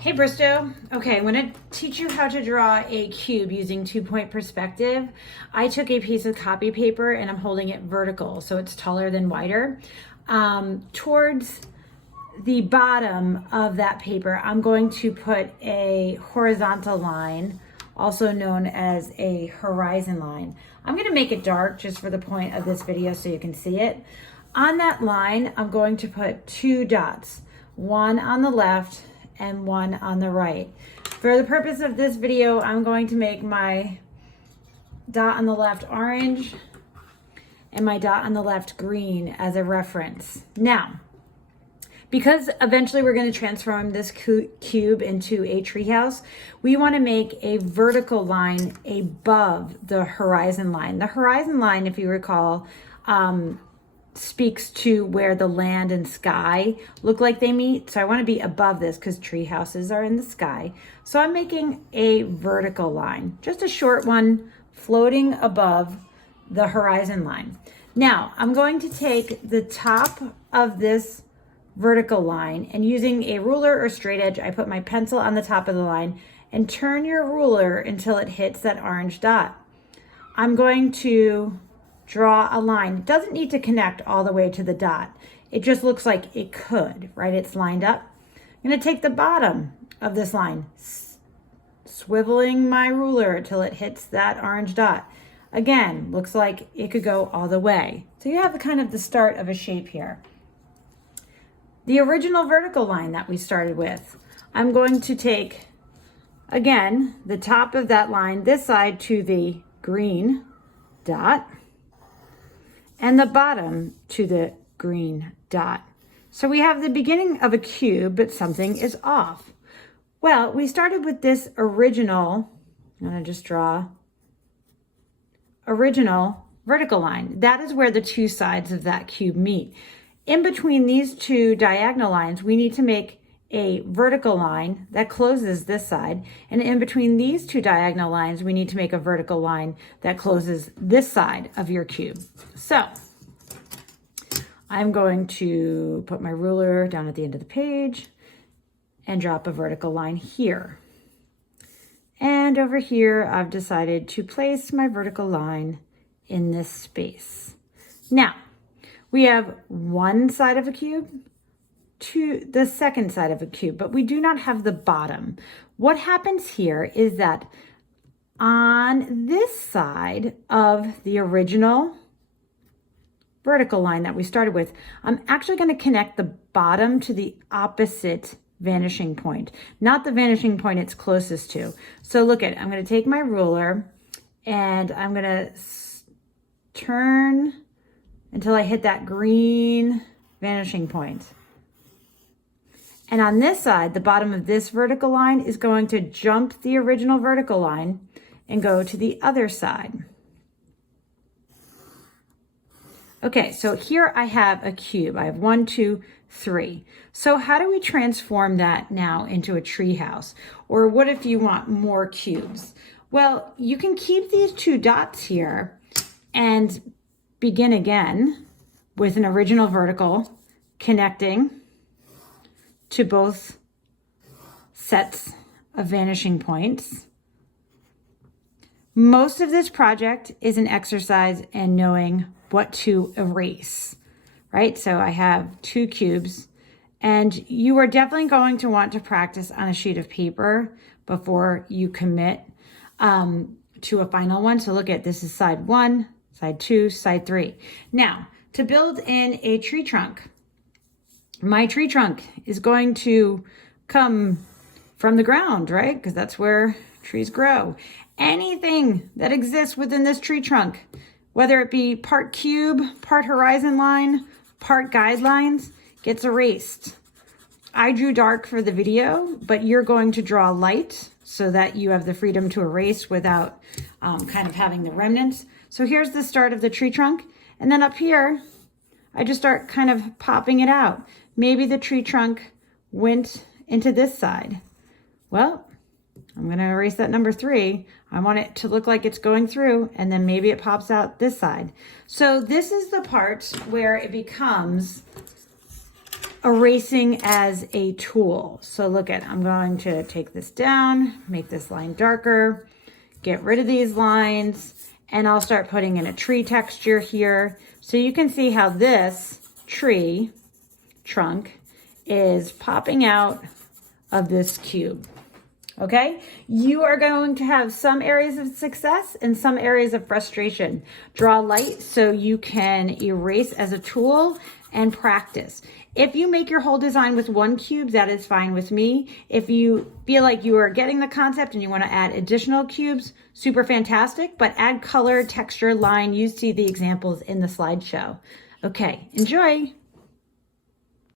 Hey Bristow. Okay, I'm going to teach you how to draw a cube using 2-point perspective. I took a piece of copy paper and I'm holding it vertical so it's taller than wider. Towards the bottom of that paper, I'm going to put a horizontal line, also known as a horizon line. I'm going to make it dark just for the point of this video so you can see it. On that line, I'm going to put 2 dots, one on the left and one on the right. For the purpose of this video, I'm going to make my dot on the left orange and my dot on the left green as a reference. Now, because eventually we're going to transform this cube into a treehouse, we want to make a vertical line above the horizon line. The horizon line, if you recall, speaks to where the land and sky look like they meet. So I want to be above this because tree houses are in the sky. So I'm making a vertical line, just a short one floating above the horizon line. Now I'm going to take the top of this vertical line and using a ruler or straight edge, I put my pencil on the top of the line and turn your ruler until it hits that orange dot. I'm going to draw a line. It doesn't need to connect all the way to the dot. It just looks like it could, right? It's lined up. I'm going to take the bottom of this line, swiveling my ruler until it hits that orange dot. Again, looks like it could go all the way. So you have kind of the start of a shape here. The original vertical line that we started with, I'm going to take, again, the top of that line, this side to the green dot, and the bottom to the green dot. So we have the beginning of a cube, but something is off. Well, we started with this original, I'm going to just draw original vertical line. That is where the two sides of that cube meet. In between these two diagonal lines, we need to make a vertical line that closes this side. And in between these two diagonal lines, we need to make a vertical line that closes this side of your cube. So I'm going to put my ruler down at the end of the page and drop a vertical line here. And over here, I've decided to place my vertical line in this space. Now, we have one side of a cube to the second side of a cube, but we do not have the bottom. What happens here is that on this side of the original vertical line that we started with, I'm actually going to connect the bottom to the opposite vanishing point, not the vanishing point it's closest to. So look at, I'm going to take my ruler and I'm going to turn until I hit that green vanishing point. And on this side, the bottom of this vertical line is going to jump the original vertical line and go to the other side. Okay, so here I have a cube. I have 1, 2, 3. So how do we transform that now into a tree house? Or what if you want more cubes? Well, you can keep these 2 dots here and begin again with an original vertical connecting to both sets of vanishing points. Most of this project is an exercise in knowing what to erase, right? So I have 2 cubes and you are definitely going to want to practice on a sheet of paper before you commit to a final one. So look at, this is side 1, side 2, side 3. Now, to build in a tree trunk, my tree trunk is going to come from the ground, right? Because that's where trees grow. Anything that exists within this tree trunk, whether it be part cube, part horizon line, part guidelines, gets erased. I drew dark for the video, but you're going to draw light so that you have the freedom to erase without kind of having the remnants. So here's the start of the tree trunk. And then up here, I just start kind of popping it out. Maybe the tree trunk went into this side. Well, I'm going to erase that number 3. I want it to look like it's going through, and then maybe it pops out this side. So this is the part where it becomes erasing as a tool. So look at, I'm going to take this down, make this line darker, get rid of these lines, and I'll start putting in a tree texture here. So you can see how this tree trunk is popping out of this cube. Okay, you are going to have some areas of success and some areas of frustration. Draw light so you can erase as a tool and practice. If you make your whole design with one cube, that is fine with me. If you feel like you are getting the concept and you want to add additional cubes, super fantastic, but add color, texture, line. You see the examples in the slideshow. Okay, enjoy.